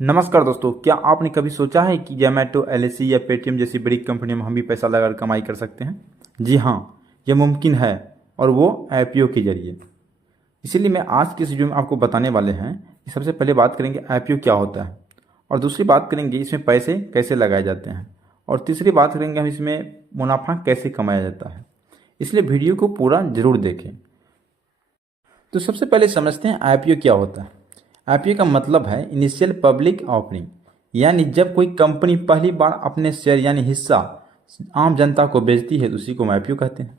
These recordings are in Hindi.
नमस्कार दोस्तों, क्या आपने कभी सोचा है कि जोमेटो, एलआईसी या पेटीएम जैसी बड़ी कंपनियों में हम भी पैसा लगाकर कमाई कर सकते हैं। जी हाँ, यह मुमकिन है और वो आईपीओ के जरिए। इसीलिए मैं आज की इस वीडियो में आपको बताने वाले हैं कि सबसे पहले बात करेंगे आईपीओ क्या होता है, और दूसरी बात करेंगे इसमें पैसे कैसे लगाए जाते हैं, और तीसरी बात करेंगे हम इसमें मुनाफा कैसे कमाया जाता है। इसलिए वीडियो को पूरा जरूर देखें। तो सबसे पहले समझते हैं आईपीओ क्या होता है। आईपीओ का मतलब है इनिशियल पब्लिक ऑफरिंग, यानी जब कोई कंपनी पहली बार अपने शेयर यानी हिस्सा आम जनता को बेचती है तो उसी को हम आईपीओ कहते हैं।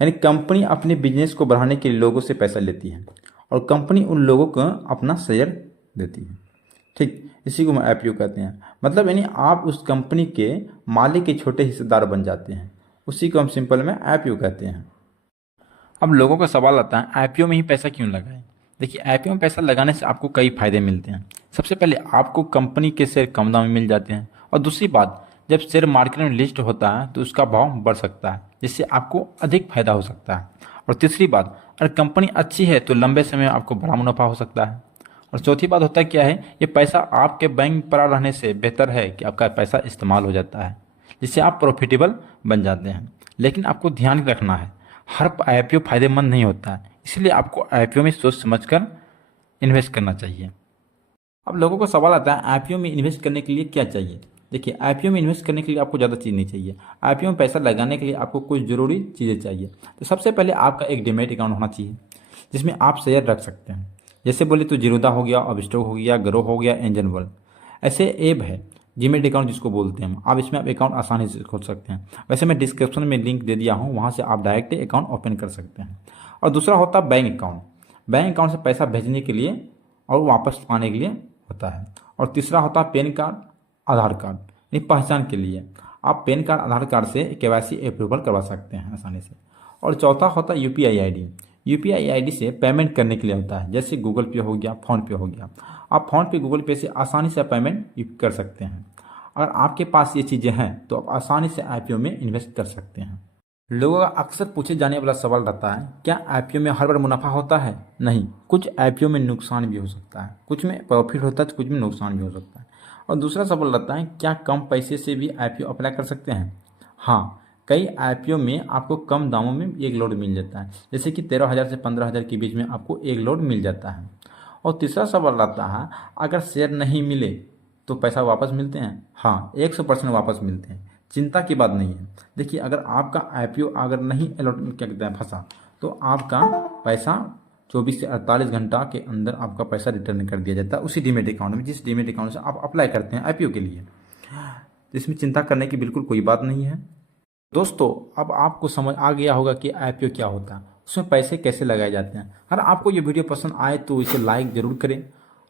यानी कंपनी अपने बिजनेस को बढ़ाने के लिए लोगों से पैसा लेती है और कंपनी उन लोगों को अपना शेयर देती है। ठीक, इसी को हम आईपीओ कहते हैं। मतलब यानी आप उस कंपनी के मालिक के छोटे हिस्सेदार बन जाते हैं, उसी को हम सिंपल में आईपीओ कहते हैं। अब लोगों का सवाल आता है आईपीओ में ही पैसा क्यों लगाएं। देखिए, आईपीओ में पैसा लगाने से आपको कई फायदे मिलते हैं। सबसे पहले आपको कंपनी के शेयर कम दाम में मिल जाते हैं, और दूसरी बात, जब शेयर मार्केट में लिस्ट होता है तो उसका भाव बढ़ सकता है, जिससे आपको अधिक फायदा हो सकता है। और तीसरी बात, अगर कंपनी अच्छी है तो लंबे समय में आपको बड़ा मुनाफा हो सकता है। और चौथी बात होता है क्या है, ये पैसा आपके बैंक में पड़ा रहने से बेहतर है कि आपका पैसा इस्तेमाल हो जाता है, जिससे आप प्रॉफिटेबल बन जाते हैं। लेकिन आपको ध्यान रखना है, हर आईपीओ फायदेमंद नहीं होता है, इसलिए आपको आईपीओ में सोच समझकर इन्वेस्ट करना चाहिए। अब लोगों को सवाल आता है आईपीओ में इन्वेस्ट करने के लिए क्या चाहिए। देखिए, आईपीओ में इन्वेस्ट करने के लिए आपको ज़्यादा चीज़ नहीं चाहिए। आईपीओ में पैसा लगाने के लिए आपको कुछ ज़रूरी चीज़ें चाहिए। तो सबसे पहले आपका एक डीमैट अकाउंट होना चाहिए, जिसमें आप शेयर रख सकते हैं। जैसे बोले तो जीरोधा हो गया, अपस्टॉक हो गया, ग्रो हो गया, एंजल वर्ल्ड, ऐसे ऐप है डीमैट अकाउंट जिसको बोलते हैं हम। आप इसमें आप अकाउंट आसानी से खोल सकते हैं। वैसे मैं डिस्क्रिप्शन में लिंक दे दिया हूँ, वहाँ से आप डायरेक्ट अकाउंट ओपन कर सकते हैं। और दूसरा होता है बैंक अकाउंट। बैंक अकाउंट से पैसा भेजने के लिए और वापस पाने के लिए होता है। और तीसरा होता है पैन कार्ड, आधार कार्ड, यानी पहचान के लिए। आप पैन कार्ड, आधार कार्ड से केवाईसी अप्रूवल करवा सकते हैं आसानी से। और चौथा होता है यूपीआई आईडी। यूपीआई आईडी से पेमेंट करने के लिए होता है, जैसे गूगल पे हो गया, फ़ोन पे हो गया। आप फ़ोन पे, गूगल पे से आसानी से पेमेंट कर सकते हैं। अगर आपके पास ये चीज़ें हैं तो आप आसानी से आईपीओ में इन्वेस्ट कर सकते हैं। लोगों का अक्सर पूछे जाने वाला सवाल रहता है, क्या आईपीओ में हर बार मुनाफा होता है। नहीं, कुछ आईपीओ में नुकसान भी हो सकता है, कुछ में प्रॉफिट होता है तो कुछ में नुकसान भी हो सकता है। और दूसरा सवाल रहता है, क्या कम पैसे से भी आईपीओ अप्लाई कर सकते हैं। हाँ, कई आईपीओ में आपको कम दामों में एक लोड मिल जाता है, जैसे कि 13,000 से 15,000 के बीच में आपको एक लोड मिल जाता है। और तीसरा सवाल रहता है, अगर शेयर नहीं मिले तो पैसा वापस मिलते हैं। हाँ, 100% वापस मिलते हैं, चिंता की बात नहीं है। देखिए, अगर आपका आईपीओ अगर नहीं अलॉट क्या कहते हैं फंसा, तो आपका पैसा 24 से 48 घंटा के अंदर आपका पैसा रिटर्न कर दिया जाता है उसी डीमेट अकाउंट में, जिस डीमेट अकाउंट से आप अप्लाई करते हैं आईपीओ के लिए। इसमें चिंता करने की बिल्कुल कोई बात नहीं है। दोस्तों, अब आपको समझ आ गया होगा कि आईपीओ क्या होता है, उसमें पैसे कैसे लगाए जाते हैं। अगर आपको ये वीडियो पसंद आए तो इसे लाइक ज़रूर करें,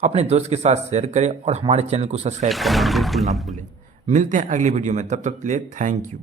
अपने दोस्त के साथ शेयर करें और हमारे चैनल को सब्सक्राइब करना बिल्कुल ना भूलें। मिलते हैं अगली वीडियो में, तब तक के लिए थैंक यू।